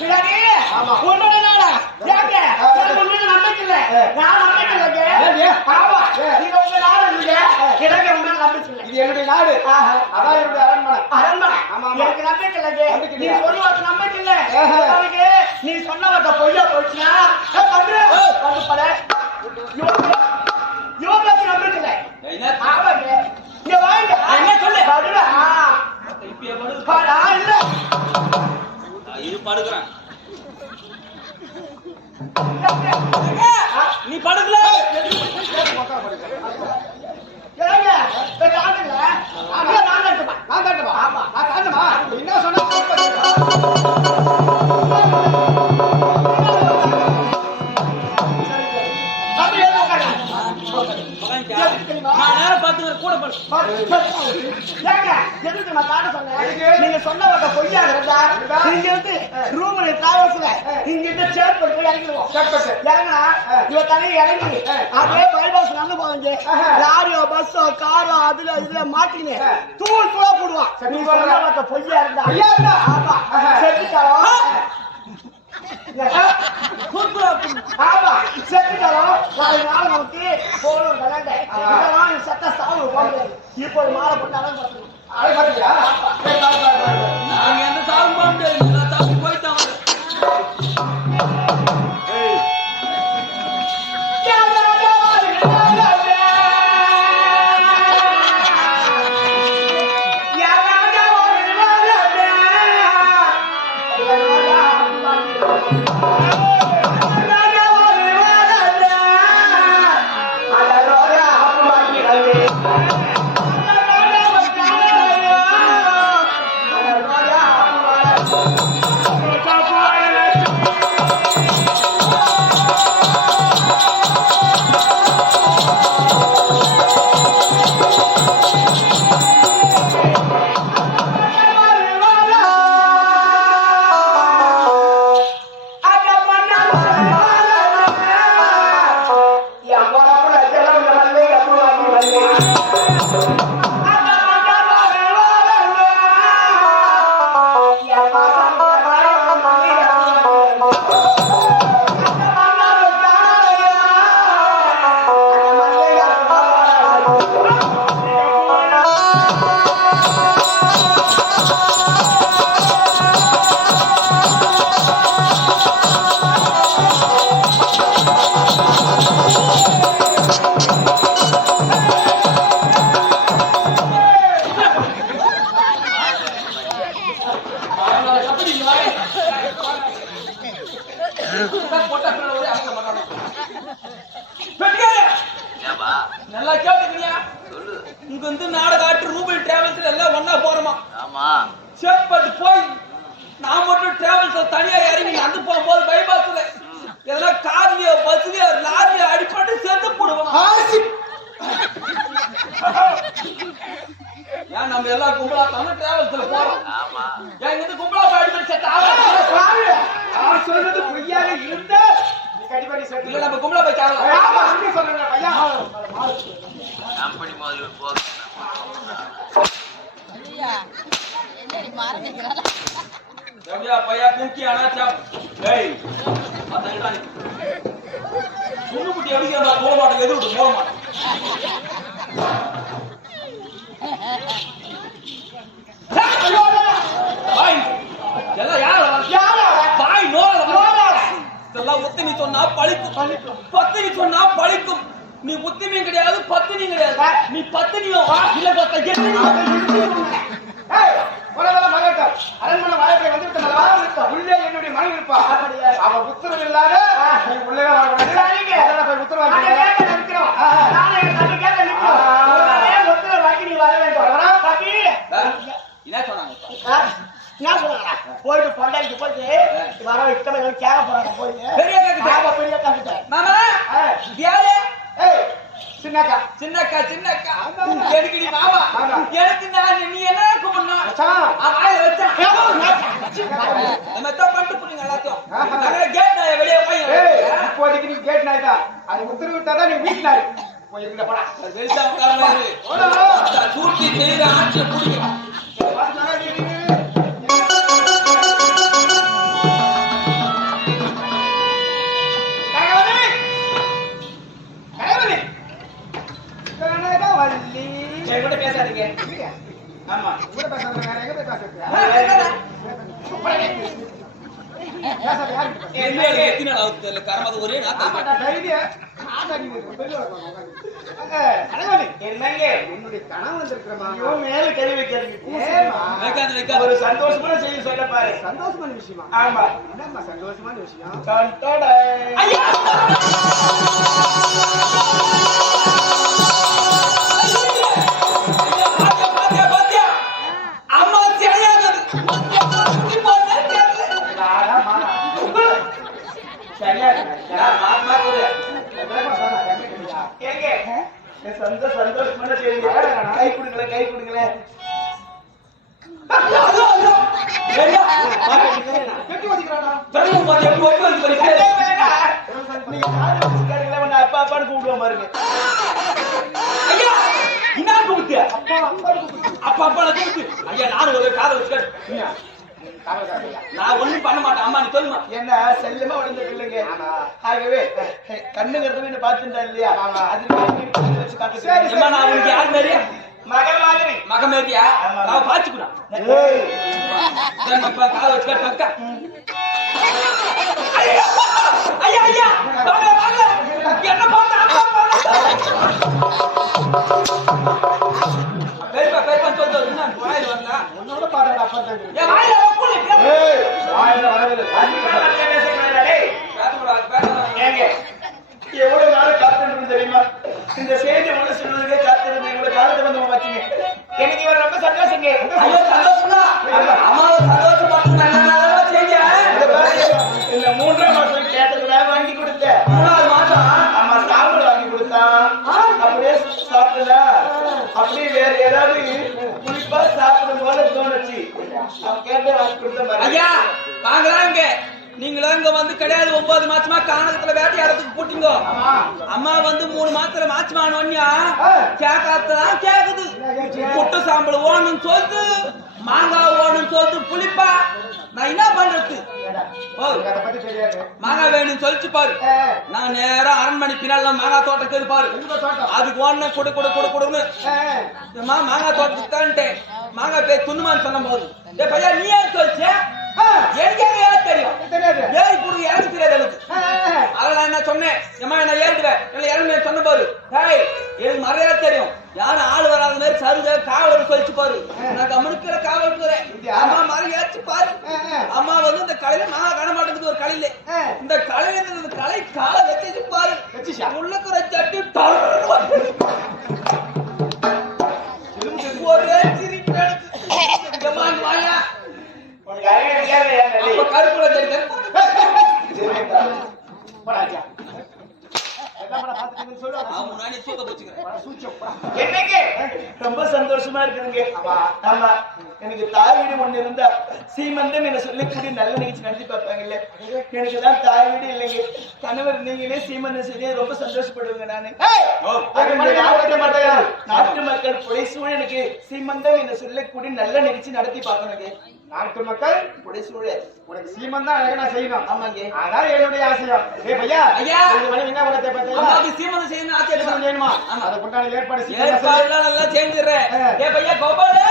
உன்னோட நாளா ஏங்க எனக்கு உண்மையில நம்பிக்கை இல்ல. நான்? ஆமா. இது உங்க நாடு இல்லைங்க. எனக்கு உண்மையில நம்பிக்கை இல்லை. இது என்னுடைய நாடு. அதான் என்னுடைய அரண்மனை. அரண்மனை. ஆமா. எனக்கு நீ? சொல்லுவாக்கு நம்பிக்கை இல்ல. ஆஹா. உனக்கு நீ சொன்னவங்க பொய்யா போச்சுன்னா பண்ரு. வந்து பட படுக்கிறேன். நீ படுக்கல. ஏங்க இந்த எதுக்கு நான் காட்ட சொன்னேன்? நீங்க சொன்னவங்க பொய்யா இருந்தா, இங்க இருந்து ரூம்ல டிராவல்ஸ்ல இங்க இருந்து சேர் போட்டு போய் இறங்கிடுவோம். சேட்பட்டு. இறங்குனா, இவ தனியா இறங்கி, அப்படியே bypass நடந்து போவாங்க. லாரியோ, பஸ்ஸோ, காரோ, அதுல இதுல மாட்டிக்கின்னு தூள் தூளா போடுவான். நீ சொன்னவங்க பொய்யா இருந்தா. பொய்யா இருந்தா? ஆமா. ஆஹா. செத்துட்டாலும், ஆமா, செத்துட்டாலும், நாலு நமக்கு போகணும் கல்யாணம். இதெல்லாம் நீ செத்த சாவு போக இப்போ ஒரு மாலை போட்டு அழகு பார்த்துக்கணும். அதை நல்லா கேட்டுக்கிறியா இங்க வந்து நாடக ஆட்டு ரூபல் டிராவல்ஸ் எல்லாம் ஒண்ணா போறோமா ஆமா சேப்பட்டு போய் நான் மட்டும் டிராவல்ஸ் தனியா இறங்கி நடந்து போகும்போது பைபாஸ்ல எதனா கார்லயோ பஸ்லயோ லாரியோ அடிப்பட்டு செத்து போடுவோம் ஆசி. ஏன் நம்ம எல்லாம் கும்பலா தானே டிராவல்ஸ்ல போறோம் ஆமா ஏன் இங்க இருந்து கும்பலா போய் அடிப்பட்டு செத்து ஆகலாம் நான் சொல்றது பொய்யாக இருந்தா நீ கண்டிப்பா நீ செத்து இல்ல நம்ம கும்பலா போய் கேவலாம் ஆமா, அப்படி சொல்றேன் ஐயா. கம்பெனி மாதிரி போக ஐயா, என்னடி மறந்துக்கிறாளா? ரவியா பையா அனாச்சா டேய் சுண்ணு குட்டி அடிக்கிறதா போக மாட்டேன் எது விட்டு போக மாட்டேன். பாய் எல்லாம் யார பாய் நோல இதெல்லாம் உத்தமி சொன்னா பழிக்கும். பத்தினி சொன்னா பழிக்கும். நீ உத்தமியும் கிடையாது பத்தினியும் கிடையாது. நீ பத்தினியும். இல்ல பத்த அரண்மனை வாயிலை வந்துவிட்ட? உள்ளே என்னுடைய மனைவி இருப்பா. அவ உத்தரவு இல்லாத உள்ளே போய் உத்தரவு என்ன சொன்னாங்க? போயிட்டு பொண்டாட்டிக்கு போயிட்டு வர ஏதோ கேட்க போறாங்க போயிட்டு. பெரிய பெரிய கேக்குது. மாமா. சின்னக்கா. சின்னக்கா சின்னக்கா எனக்கு நீ மாமா. எனக்கு நான் நீ என்ன கூப்பிடணும் மச்சான். வாய வச்சா ஏதோ நான் நம்ம தான் பண்ணிட்டு போறீங்க எல்லாத்தையும் கேட் நான் வெளியே போய் இப்போதைக்கு நீ கேட் நாய் தான். அது உத்தரவு விட்டாதான் நீ வீட்டு நாய். போய் இருந்த போடா. வெளிச்சம் காரணம் போடா. சூட்டி செய்யற ஆட்சியை பிடிக்கும் அழகாளி என்னங்க? என்னுடைய கனவு வந்திருக்கிறமா? இவன் மேல கேள்வி கேள்வி ஏமா வைக்காத, வைக்காத. ஒரு சந்தோஷமான செய்தி சொல்ல பாரு. சந்தோஷமான விஷயமா? ஆமா. என்னம்மா சந்தோஷமான விஷயம்? ஏங்க என் சொந்த சந்தோஷமான செய்தி கை கொடுங்களேன் கை கொடுங்களேன் ஐயா, உன்னை அப்பா அப்பான்னு கூப்பிடுவோம் பாருங்க ஐயா, என்ன கூப்பிட்டு? அப்பா, அப்பா, நான் கூப்பிட்டு. ஐயா, நானும் ஒரு காதை வச்சுக்கிறேன். நான் ஒண்ணும் பண்ண மாட்டேன். அம்மா நீ சொல்லுமா. என்ன செல்லமா வளர்ந்த பிள்ளைங்க ஆகவே கண்ணுங்கிறத என்ன பார்த்துட்டா இல்லையா? அது வச்சு அம்மா நான் உனக்கு யார் தெரியும் மகள் மாதிரி. நான் பாத்துக்கிறேன். ஐயா! ஐயா என்ன உன்னோட பாருங்க அப்பா தான் வாயில வைப்போம் ஏங்க எவ்வளவு நாள் காத்திருந்து தெரியுமா இந்த செய்தி ஒண்ணு சொல்வதற்கே காத்திருந்து இவ்வளவு காலத்தை வந்து வச்சுங்க எனக்கு இவர் ரொம்ப சந்தோஷங்க ஐயோ சந்தோஷமா அம்மாவை சந்தோஷம் நல்ல இந்த மூன்றாம் மாசம் கேட்டதுல வாங்கி கொடுத்தேன் மூணாவது மாசம் ஆமா சாப்பாடு வாங்கி கொடுத்தான் அப்படியே சாப்பிடல அப்படியே வேற ஏதாவது அவன் கேட்ட ஐயா இங்க. நீங்களும் இங்க வந்து கிடையாது. ஒன்பது மாசமா கானகத்துல வேட்டையாடத்துக்கு போட்டீங்க. அம்மா வந்து மூணு மாசத்துல மாச்சமான ஒன்னியா கேட்காதான் கேக்குது. புட்டு சாம்பல் ஓணும் சொல்லுது மாங்காய் ஓணும் சொல்லுது புளிப்பா. நான் என்ன பண்றது? மாங்காய் வேணும்னு சொல்லிச்சு பாரு. நான் நேரா அரண்மனை பின்னால மாங்காய் தோட்டத்துக்கு பாரு. அதுக்கு ஒண்ணு கொடு கொடு கொடு கொடுன்னு. மாங்காய் தோட்டத்துக்கு தான்ட்டேன். மாங்காய் பேர் துண்ணுமான்னு சொன்ன போது ஏ பையா நீ ஏன் சொல்லிச்சு எனக்கு ஏன் தெரியும்? தெரியாது ஏறி குடு எனக்கு தெரியாது எனக்கு. அத நான் என்ன சொன்னேன் ஏமா நான் ஏறிடுவேன் இல்லை இறங்க சொன்ன போது ஹேய் எனக்கு மறையா தெரியும். யாரும் ஆள் வராத மாதிரி சருக காவல் சொல்லிச்சு பாரு. நான் கவனிக்கிற காவல் இருக்கிறேன் அம்மா மறையாச்சு பாரு. அம்மா வந்து இந்த கலையில நான் காண மாட்டேங்குது ஒரு கலையில. இந்த கலையில இந்த கலை காலை வச்சு பாரு. வச்சுச்சா? உள்ளக்குற சட்டி ரொம்ப சந்தோஷமா இருக்குதுங்க ஆமா எனக்கு தாய் வீடு ஒண்ணு இருந்தா சீமந்தம் என்ன சொல்லக்கூடிய நல்ல நிகழ்ச்சி நடத்தி பார்ப்பாங்கல்ல? எனக்கு தான் தாய் வீடு இல்லைங்க கணவர் நீங்களே சீமந்தம் செய்ய ரொம்ப சந்தோஷப்படுவேங்க நானு. நாட்டு மக்கள் புடைசூழ எனக்கு சீமந்தம் என்ன சொல்லக்கூடிய நல்ல நிகழ்ச்சி நடத்தி பார்க்கணுங்க நாட்டு மக்கள் புடைசூழ உனக்கு சீமன் தான் அழகா நான் செய்யணும் ஆமாங்க. அதான் என்னுடைய ஆசையம் ஏ பையா ஐயா. என்ன பண்ண தேவை சீமந்தம் செய்யணும் ஆச்சரியம் செய்யணுமா? ஆமா. அதை கொண்டாடி ஏற்பாடு ஏற்பாடுலாம் நல்லா செஞ்சிடுறேன் ஆ. ஏ பையா கோபாலு!